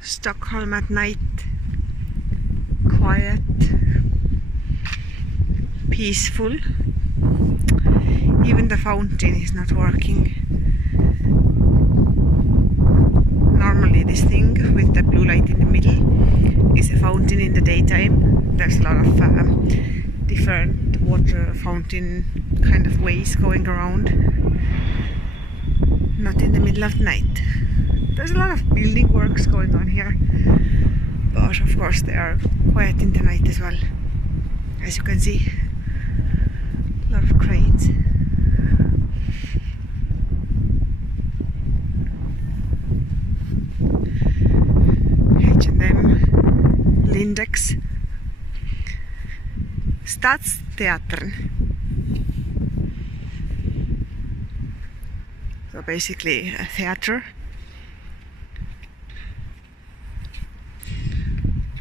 Stockholm at night. Quiet, peaceful. Even the fountain is not working. Normally this thing with the blue light in the middle is a fountain in the daytime. There's a lot of different water fountain kind of ways going around. Not in the middle of the night. There's a lot of building works going on here, but of course they are quiet in the night as well. As you can see, a lot of cranes. H&M, Lindex, Stadsteatern. So basically a theater,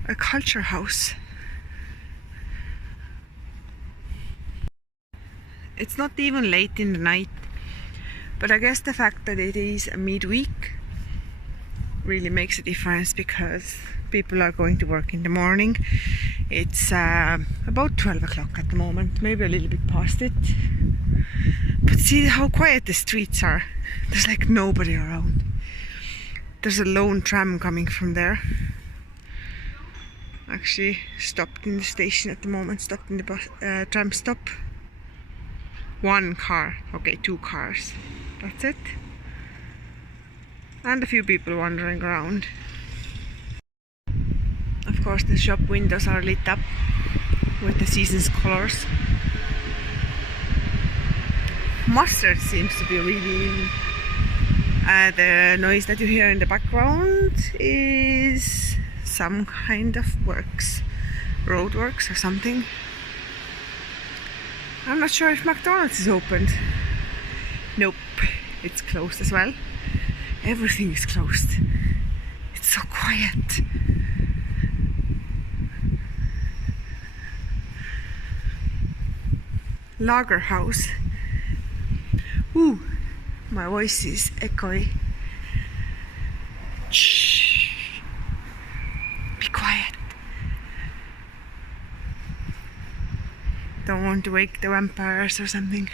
a culture house. It's not even late in the night, but I guess the fact that it is a midweek really makes a difference because people are going to work in the morning. It's about 12 o'clock at the moment, maybe a little bit past it. But see how quiet the streets are. There's like nobody around. There's a lone tram coming from there. Actually stopped in the station at the moment, stopped in the bus, tram stop. One car, okay, 2 cars, that's it. And a few people wandering around. Of course the shop windows are lit up with the season's colors. Mustard seems to be really in. The noise that you hear in the background is some kind of works, road works or something. I'm not sure if McDonald's is opened. Nope, it's closed as well. Everything is closed. It's so quiet. Lager house. Ooh, my voice is echoey. Shh. Be quiet. Don't want to wake the vampires or something.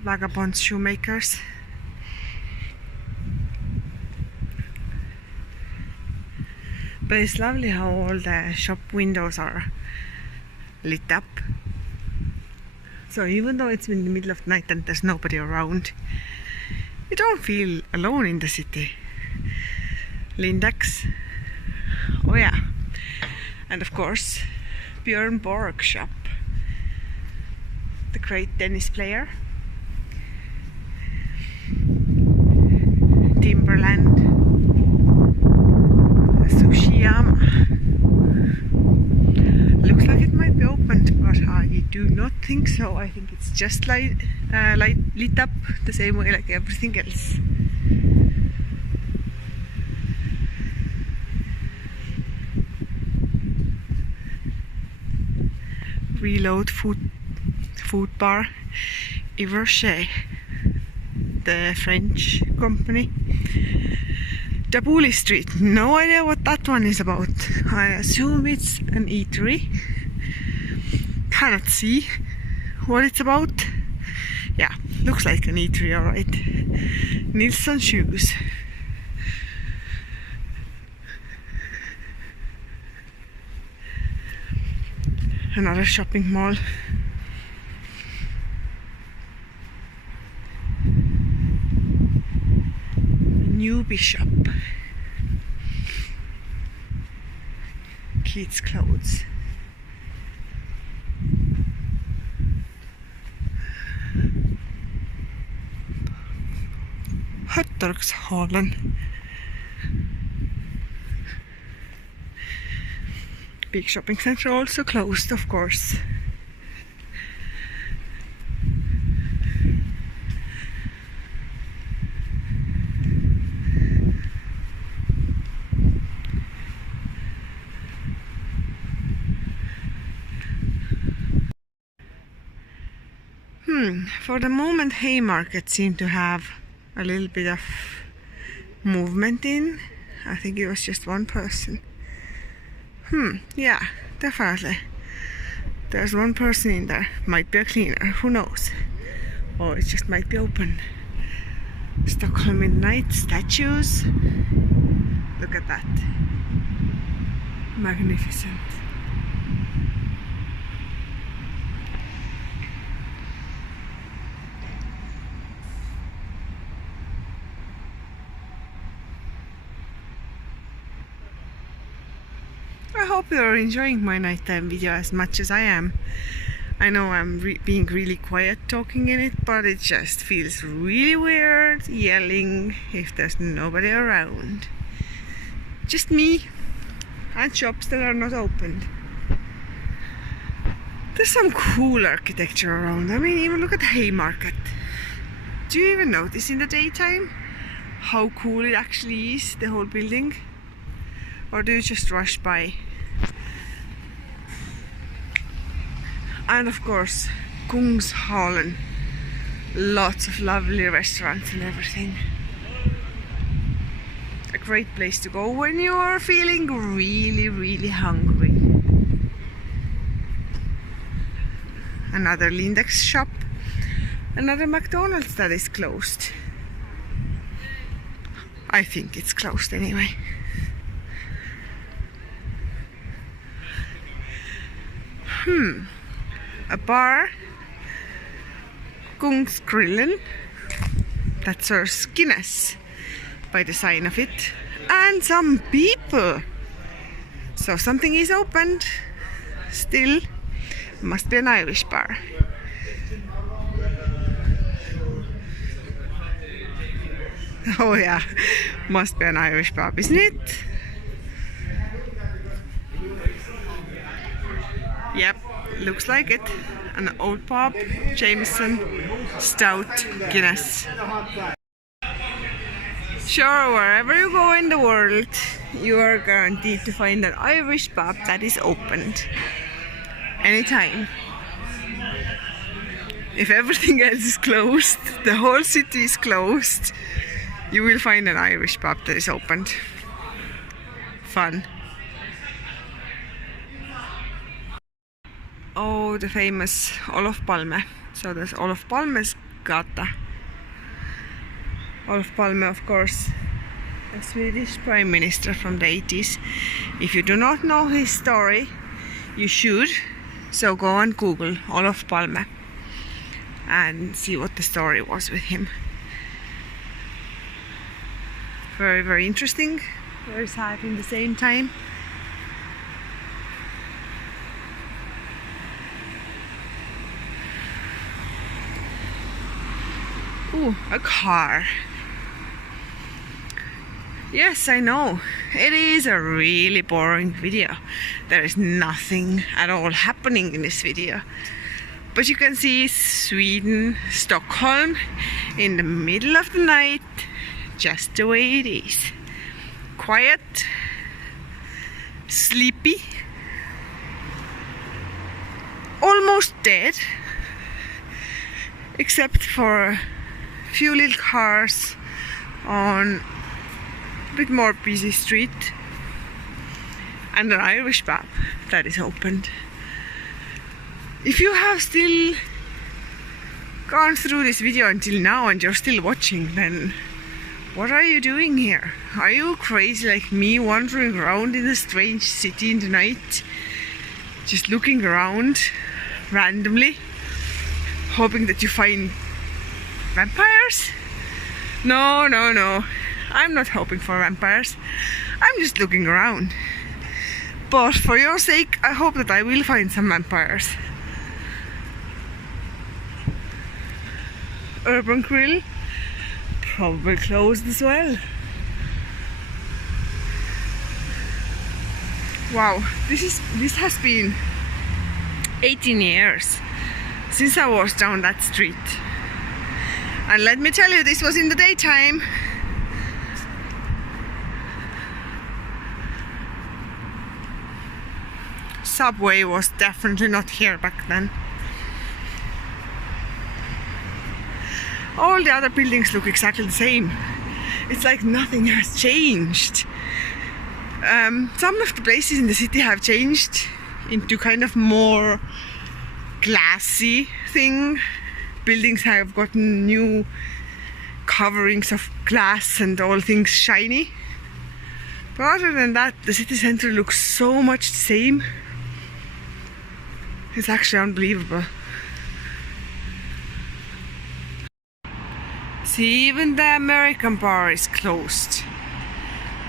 Vagabond shoemakers. But it's lovely how all the shop windows are lit up. So even though it's in the middle of the night and there's nobody around, you don't feel alone in the city. Lindex. Oh yeah. And of course, Björn Borg shop. The great tennis player. Timberland, Sushiyama. Looks like it might be opened, but I do not think so. I think it's just lit up the same way like everything else. Reload food bar, Iverche, the French company. Tabuli Street, no idea what that one is about. I assume it's an eatery. Cannot see what it's about. Yeah, looks like an eatery, alright. Nilsson shoes. Another shopping mall. Newbie shop. Kids clothes. Höttorgshallen. Big shopping center also closed, of course. For the moment, Haymarket seemed to have a little bit of movement in. I think it was just one person. Yeah, definitely. There's one person in there. Might be a cleaner, who knows? Or it just might be open. Stockholm Midnight statues. Look at that. Magnificent. I hope you're enjoying my nighttime video as much as I am. I know I'm being really quiet talking in it, but it just feels really weird yelling if there's nobody around. Just me and shops that are not opened. There's some cool architecture around. I mean, even look at the Haymarket. Do you even notice in the daytime how cool it actually is, the whole building? Or do you just rush by? And of course, Kungshallen. Lots of lovely restaurants and everything. A great place to go when you are feeling really, really hungry. Another Lindex shop. Another McDonald's that is closed. I think it's closed anyway. A bar, Kungsgrillen, that serves Guinness by the sign of it, and some people. So something is opened. Still, must be an Irish bar. Oh yeah, must be an Irish pub, isn't it? Yep, looks like it. An old pub, Jameson, Stout, Guinness. Sure, wherever you go in the world, you are guaranteed to find an Irish pub that is opened anytime. If everything else is closed, the whole city is closed, you will find an Irish pub that is opened. Fun. Oh, the famous Olof Palme. So there's Olof Palme's gata. Olof Palme, of course, a Swedish prime minister from the 80s. If you do not know his story, you should. So go on Google Olof Palme and see what the story was with him. Very, very interesting. Very sad in the same time. Ooh, a car. Yes, I know. It is a really boring video. There is nothing at all happening in this video. But you can see Sweden, Stockholm, in the middle of the night, just the way it is. Quiet, sleepy, almost dead, except for a few little cars on a bit more busy street and an Irish pub that is opened. If you have still gone through this video until now and you're still watching, then what are you doing here? Are you crazy like me, wandering around in a strange city in the night, just looking around randomly, hoping that you find vampires? No, no, no. I'm not hoping for vampires. I'm just looking around. But for your sake, I hope that I will find some vampires. Urban Grill, probably closed as well. Wow, this has been 18 years since I was down that street. And let me tell you, this was in the daytime. Subway was definitely not here back then. All the other buildings look exactly the same. It's like nothing has changed. Some of the places in the city have changed into kind of more glassy thing. Buildings have gotten new coverings of glass and all things shiny. But other than that, the city center looks so much the same. It's actually unbelievable. See, even the American bar is closed,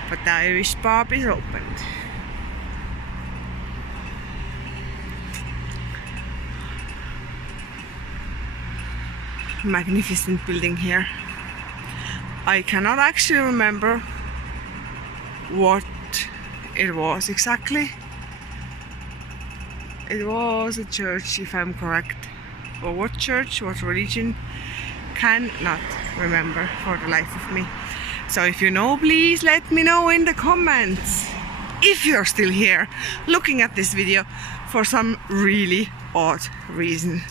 but the Irish pub is opened. Magnificent building here. I cannot actually remember what it was exactly. It was a church, if I'm correct. Or what church, what religion? Cannot remember for the life of me. So if you know, please let me know in the comments if you're still here looking at this video for some really odd reason.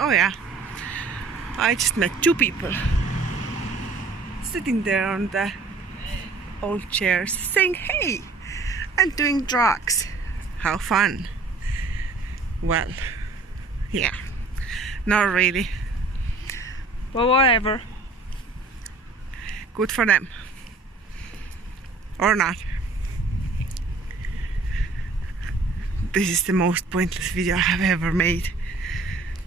Oh yeah, I just met two people sitting there on the old chairs saying hey and doing drugs. How fun. Well, yeah, not really, but whatever. Good for them. Or not. This is the most pointless video I have ever made.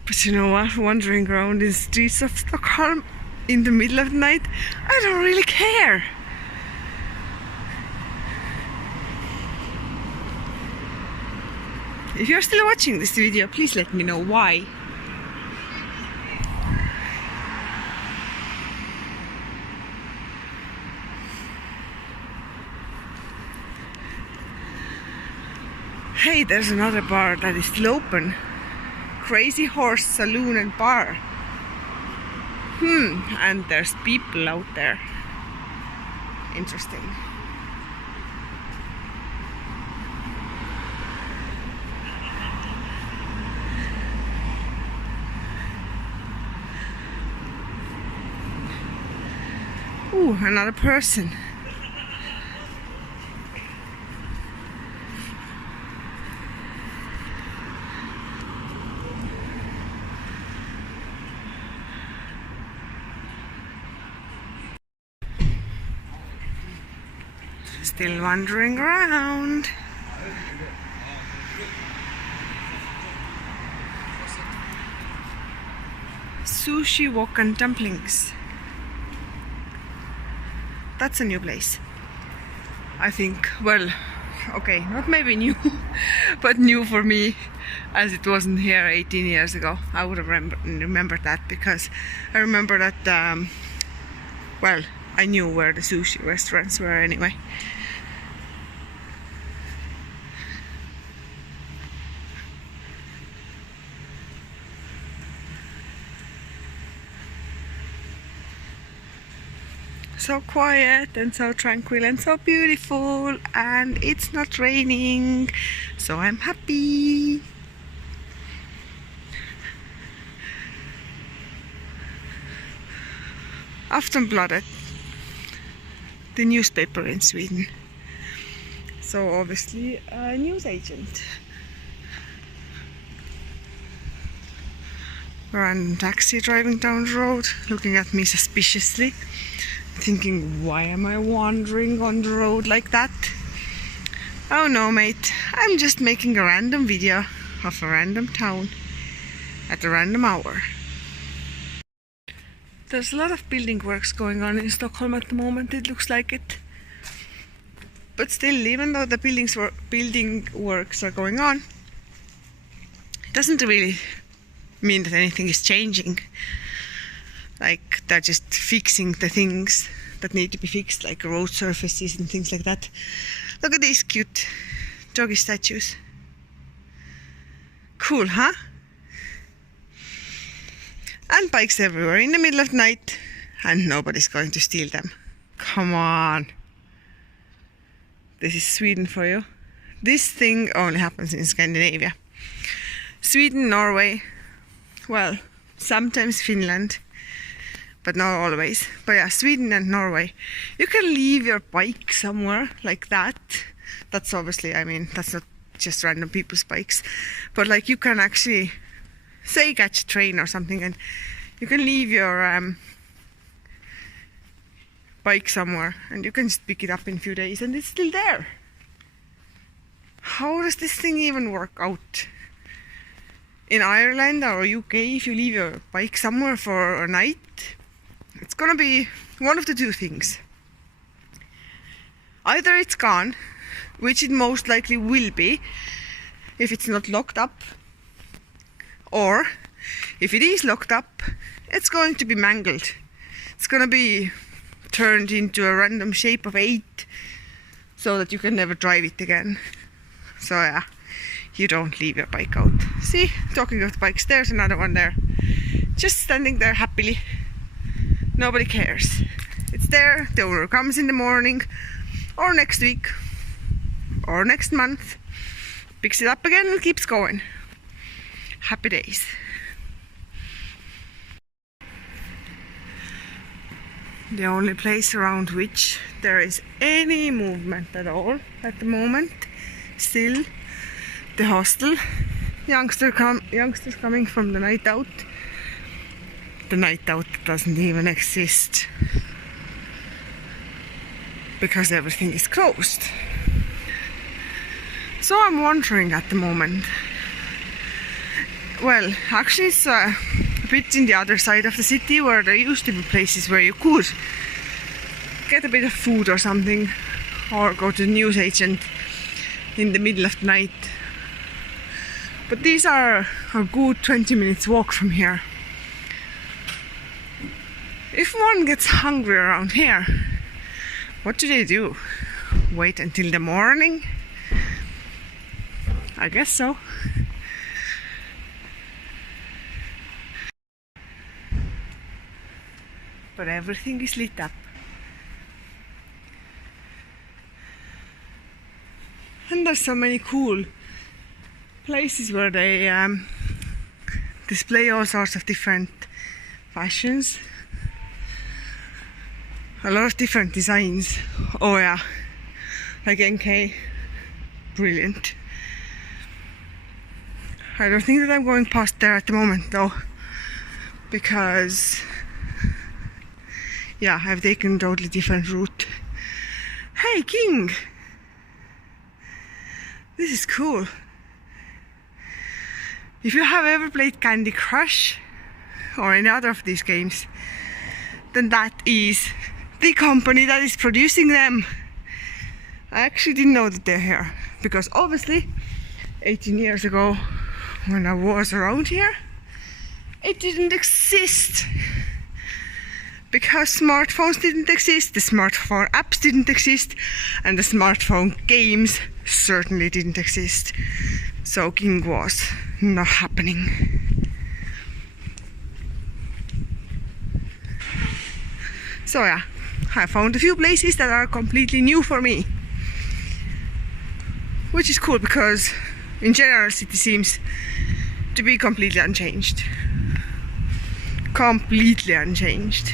But you know what? Wandering around in the streets of Stockholm in the middle of the night, I don't really care. If you're still watching this video, please let me know why. Hey, there's another bar that is still open. Crazy Horse Saloon and Bar. And there's people out there. Interesting. Ooh, another person. Still wandering around. Sushi Wok and Dumplings. That's a new place, I think. Well, okay, not maybe new, but new for me, as it wasn't here 18 years ago. I would have remembered that, because I remember that, well, I knew where the sushi restaurants were anyway. So quiet and so tranquil and so beautiful, and it's not raining, so I'm happy. Aftonbladet, the newspaper in Sweden, so obviously a news agent. Random taxi driving down the road, looking at me suspiciously, thinking, why am I wandering on the road like that? Oh no, mate, I'm just making a random video of a random town at a random hour. There's a lot of building works going on in Stockholm at the moment, it looks like it. But still, even though the building works are going on, it doesn't really mean that anything is changing. Like, they're just fixing the things that need to be fixed, like road surfaces and things like that. Look at these cute doggy statues. Cool, huh? And bikes everywhere in the middle of the night, and nobody's going to steal them. Come on. This is Sweden for you. This thing only happens in Scandinavia. Sweden, Norway, well, sometimes Finland, but not always. But yeah, Sweden and Norway. You can leave your bike somewhere like that. That's obviously, I mean, that's not just random people's bikes. But like you can actually, say, catch a train or something, and you can leave your bike somewhere and you can just pick it up in a few days and it's still there. How does this thing even work out? In Ireland or UK, if you leave your bike somewhere for a night, it's gonna be one of the two things. Either it's gone, which it most likely will be if it's not locked up, or if it is locked up, it's going to be mangled. It's gonna be turned into a random shape of 8 so that you can never drive it again. So yeah, you don't leave your bike out. See, talking of bikes, there's another one there. Just standing there happily. Nobody cares. It's there, the owner comes in the morning, or next week, or next month, picks it up again and keeps going. Happy days. The only place around which there is any movement at all at the moment, still the hostel. Youngsters coming from the night out. The night out doesn't even exist because everything is closed. So I'm wondering at the moment. Well, actually it's a bit in the other side of the city where there used to be places where you could get a bit of food or something, or go to the newsagent in the middle of the night. But these are a good 20 minutes walk from here. If one gets hungry around here, what do? Wait until the morning? I guess so. But everything is lit up. And there's so many cool places where they display all sorts of different fashions. A lot of different designs. Oh yeah, like NK, brilliant. I don't think that I'm going past there at the moment though, because yeah, I've taken a totally different route. Hey King! This is cool. If you have ever played Candy Crush or any other of these games, then that is the company that is producing them. I actually didn't know that they're here, because obviously 18 years ago when I was around here, it didn't exist. Because smartphones didn't exist, the smartphone apps didn't exist, and the smartphone games certainly didn't exist. So King was not happening. So yeah, I found a few places that are completely new for me. Which is cool, because in general the city seems to be completely unchanged. Completely unchanged.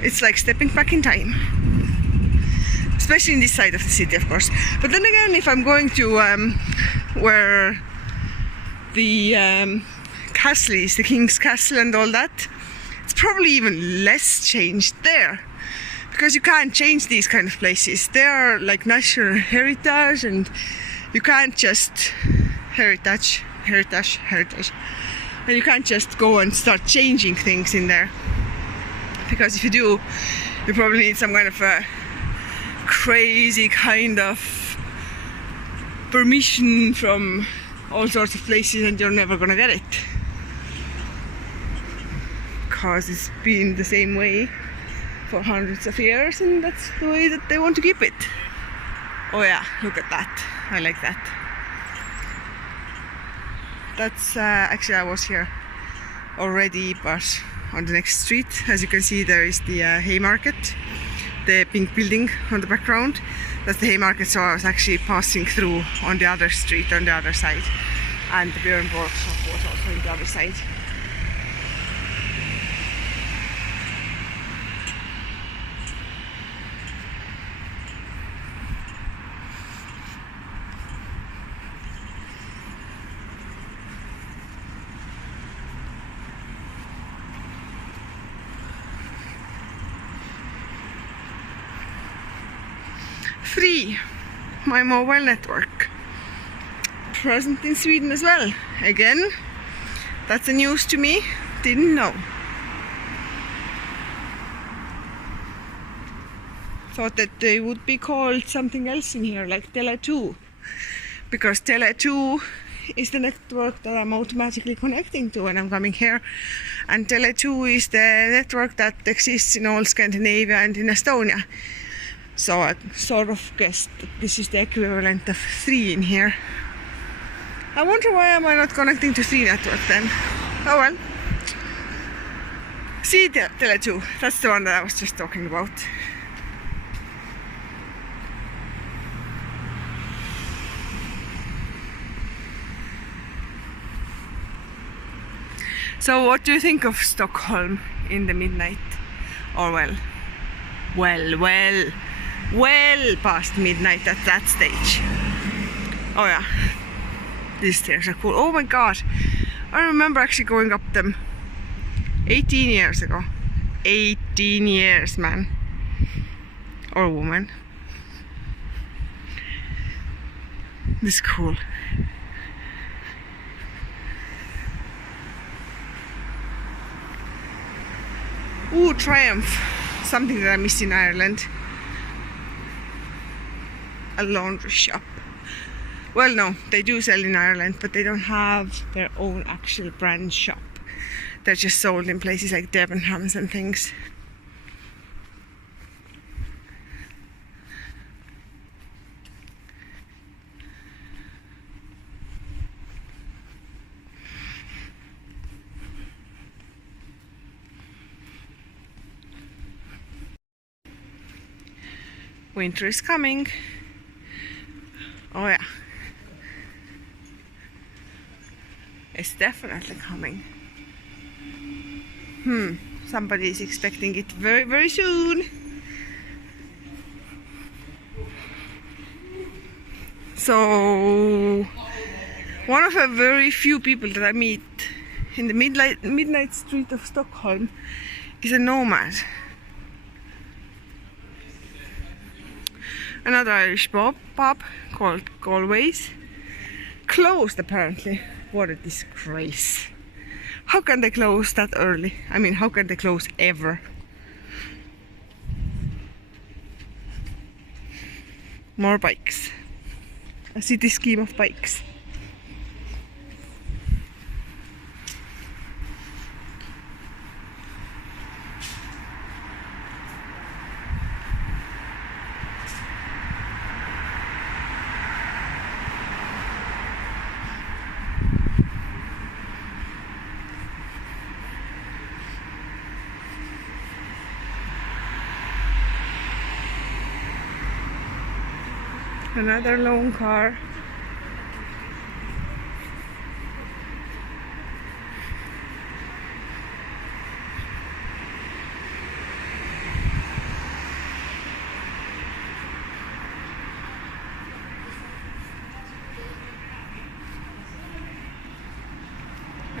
It's like stepping back in time. Especially in this side of the city, of course. But then again, if I'm going to where the castle is, the King's Castle and all that, it's probably even less changed there. Because you can't change these kind of places. They are like national heritage, and you can't just heritage. And you can't just go and start changing things in there. Because if you do, you probably need some kind of a crazy kind of permission from all sorts of places, and you're never gonna get it. Because it's been the same way for hundreds of years, and that's the way that they want to keep it. Oh yeah, look at that. I like that. That's actually, I was here already, but on the next street, as you can see, there is the Haymarket, the pink building on the background. That's the Haymarket, so I was actually passing through on the other street on the other side, and the Björn Borg shop was also on the other side. Free, my mobile network, present in Sweden as well. Again, that's the news to me, didn't know. Thought that they would be called something else in here, like Tele2, because Tele2 is the network that I'm automatically connecting to when I'm coming here, and Tele2 is the network that exists in all Scandinavia and in Estonia. So I sort of guessed that this is the equivalent of 3 in here. I wonder why am I not connecting to 3 network then? Oh well. See, Tele2, that's the one that I was just talking about. So what do you think of Stockholm in the midnight? Or well past midnight at that stage. Oh yeah, these stairs are cool. Oh my god, I remember actually going up them 18 years ago. 18 years, man. Or woman. This is cool. Ooh, Triumph. Something that I miss in Ireland. A laundry shop. Well, no, they do sell in Ireland, but they don't have their own actual brand shop. They're just sold in places like Debenhams and things. Winter is coming. Oh yeah. It's definitely coming. Somebody is expecting it very, very soon. So, one of the very few people that I meet in the midnight street of Stockholm is a nomad. Another Irish pub called Galway's closed apparently. What a disgrace. How can they close that early? I mean, how can they close ever? More bikes. A city scheme of bikes. Another lone car.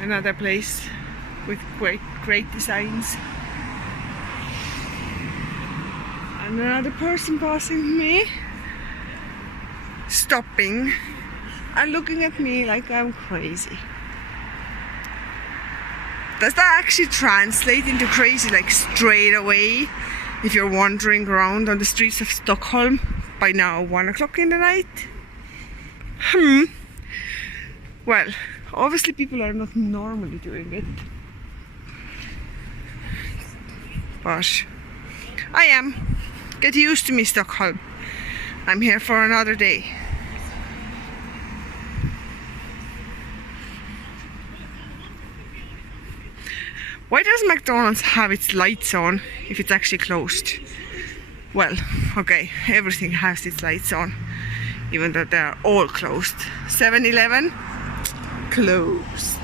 Another place with great designs. And another person passing me, stopping and looking at me like I'm crazy. Does that actually translate into crazy, like straight away, if you're wandering around on the streets of Stockholm by now 1 o'clock in the night? Well, obviously people are not normally doing it, but I am. Get used to me, Stockholm. I'm here for another day. Why does McDonald's have its lights on if it's actually closed? Well, okay, everything has its lights on, even though they're all closed. 7-Eleven, closed.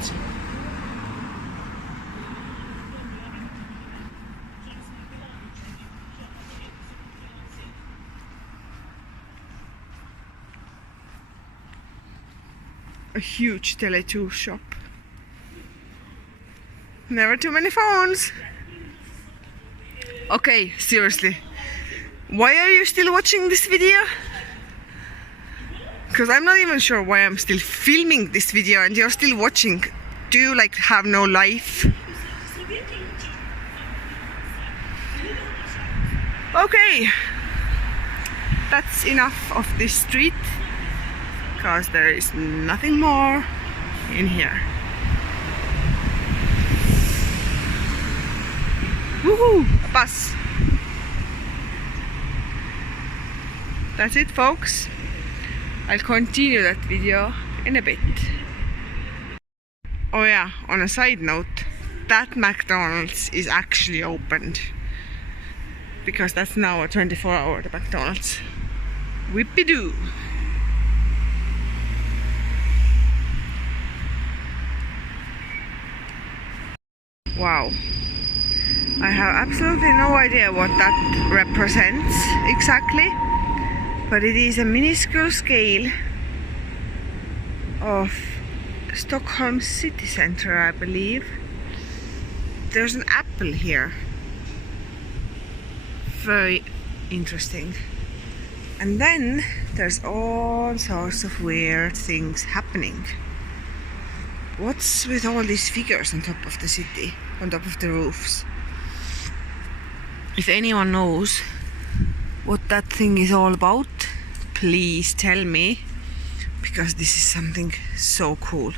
A huge Tele2 shop. Never too many phones. Okay, seriously. Why are you still watching this video? Because I'm not even sure why I'm still filming this video and you're still watching. Do you like have no life? Okay. That's enough of this street. Because there is nothing more in here. Woohoo! A bus! That's it, folks. I'll continue that video in a bit. Oh yeah, on a side note, that McDonald's is actually opened. Because that's now a 24-hour McDonald's. Whippy-doo! Wow. I have absolutely no idea what that represents exactly, but it is a minuscule scale of Stockholm city center, I believe. There's an apple here. Very interesting. And then there's all sorts of weird things happening. What's with all these figures on top of the city, on top of the roofs? If anyone knows what that thing is all about, please tell me, because this is something so cool.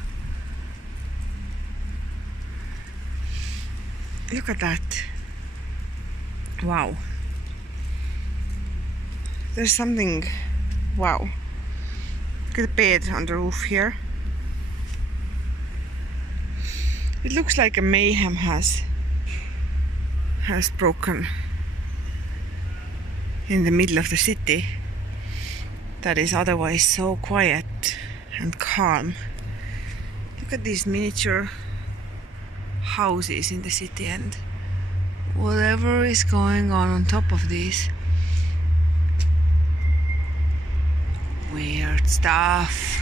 Look at that. Wow. There's something, wow. Look at the bed on the roof here. It looks like a mayhem has broken in the middle of the city that is otherwise so quiet and calm. Look at these miniature houses in the city and whatever is going on top of these. Weird stuff.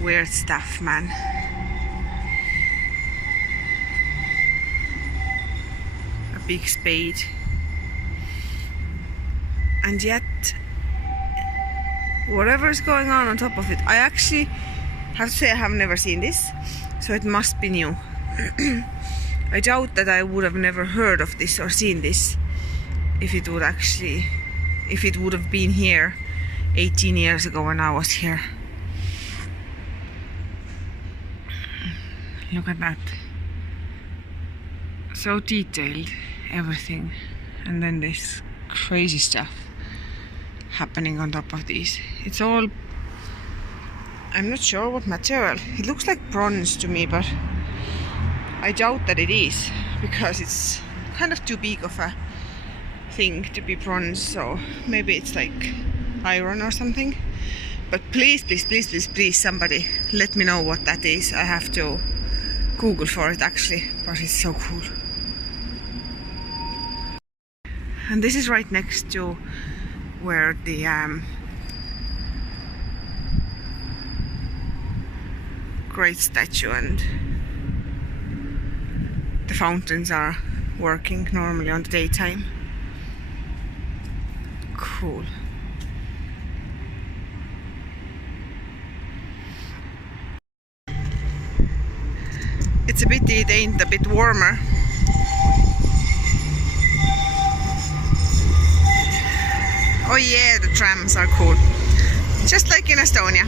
Weird stuff, man. A big spade. And yet, whatever is going on top of it, I actually have to say I have never seen this, so it must be new. I doubt that I would have never heard of this or seen this if it would have been here 18 years ago when I was here. Look at that. So detailed, everything. And then this crazy stuff happening on top of these. It's all, I'm not sure what material. It looks like bronze to me, but I doubt that it is, because it's kind of too big of a thing to be bronze, so maybe it's like iron or something. But please, please, please, please, please, somebody let me know what that is. I have to Google for it actually, but it's so cool. And this is right next to where the great statue and the fountains are working normally on the daytime. Cool. It's a pity it ain't a bit warmer. Oh yeah, the trams are cool. Just like in Estonia.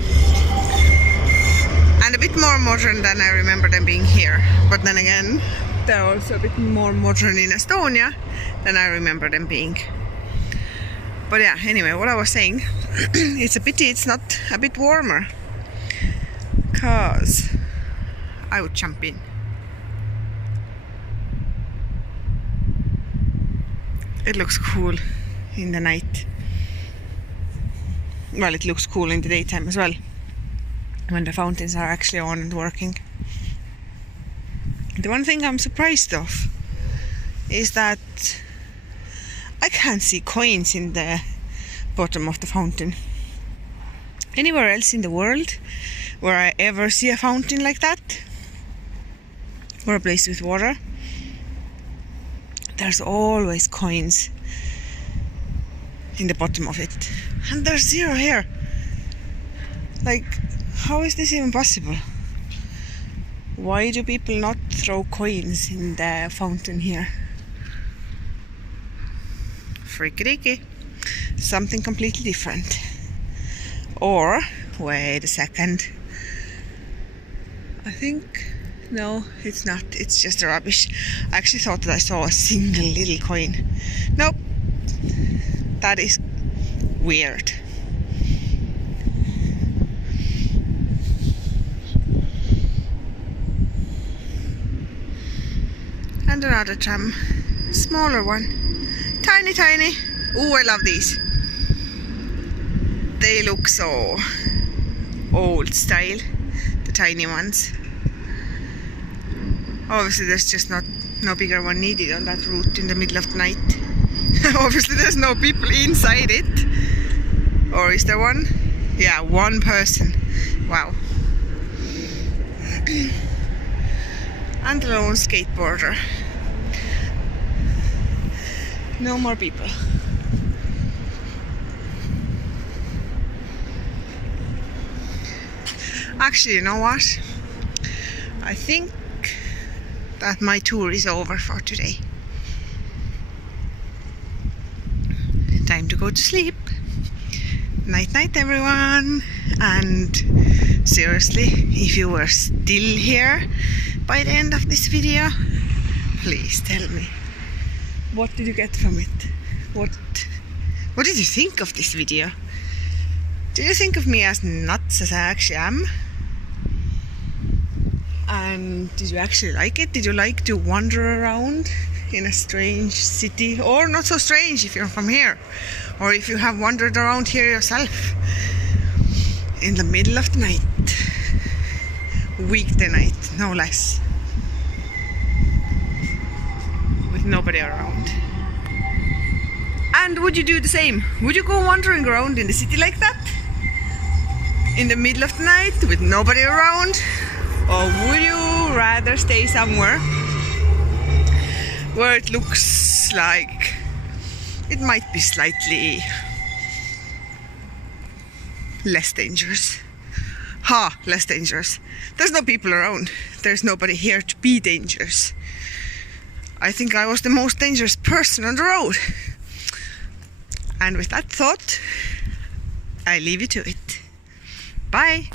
And a bit more modern than I remember them being here. But then again, they're also a bit more modern in Estonia than I remember them being. But yeah, anyway, what I was saying, it's a pity it's not a bit warmer. Cause I would jump in. It looks cool in the night. Well, it looks cool in the daytime as well, when the fountains are actually on and working. The one thing I'm surprised of is that I can't see coins in the bottom of the fountain. Anywhere else in the world where I ever see a fountain like that, or a place with water, there's always coins in the bottom of it. And there's zero here. Like, how is this even possible? Why do people not throw coins in the fountain here? Freaky-deaky. Something completely different. Or, wait a second. I think, no, it's not. It's just a rubbish. I actually thought that I saw a single little coin. Nope. That is weird. And another tram. Smaller one. Tiny, tiny. Oh, I love these. They look so old style, the tiny ones. Obviously there's just no bigger one needed on that route in the middle of the night. Obviously there's no people inside it. Or is there one? Yeah, one person. Wow. And a lone skateboarder. No more people. Actually, you know what? I think that my tour is over for today. Time to go to sleep. Night night, everyone. And seriously, if you were still here by the end of this video, please tell me, what did you get from it? What did you think of this video? Do you think of me as nuts as I actually am? And did you actually like it? Did you like to wander around in a strange city? Or not so strange if you're from here, or if you have wandered around here yourself in the middle of the night, weekday night, no less, with nobody around. And would you do the same? Would you go wandering around in the city like that, in the middle of the night with nobody around? Or would you rather stay somewhere where it looks like it might be slightly less dangerous? Less dangerous. There's no people around. There's nobody here to be dangerous. I think I was the most dangerous person on the road. And with that thought, I leave you to it. Bye.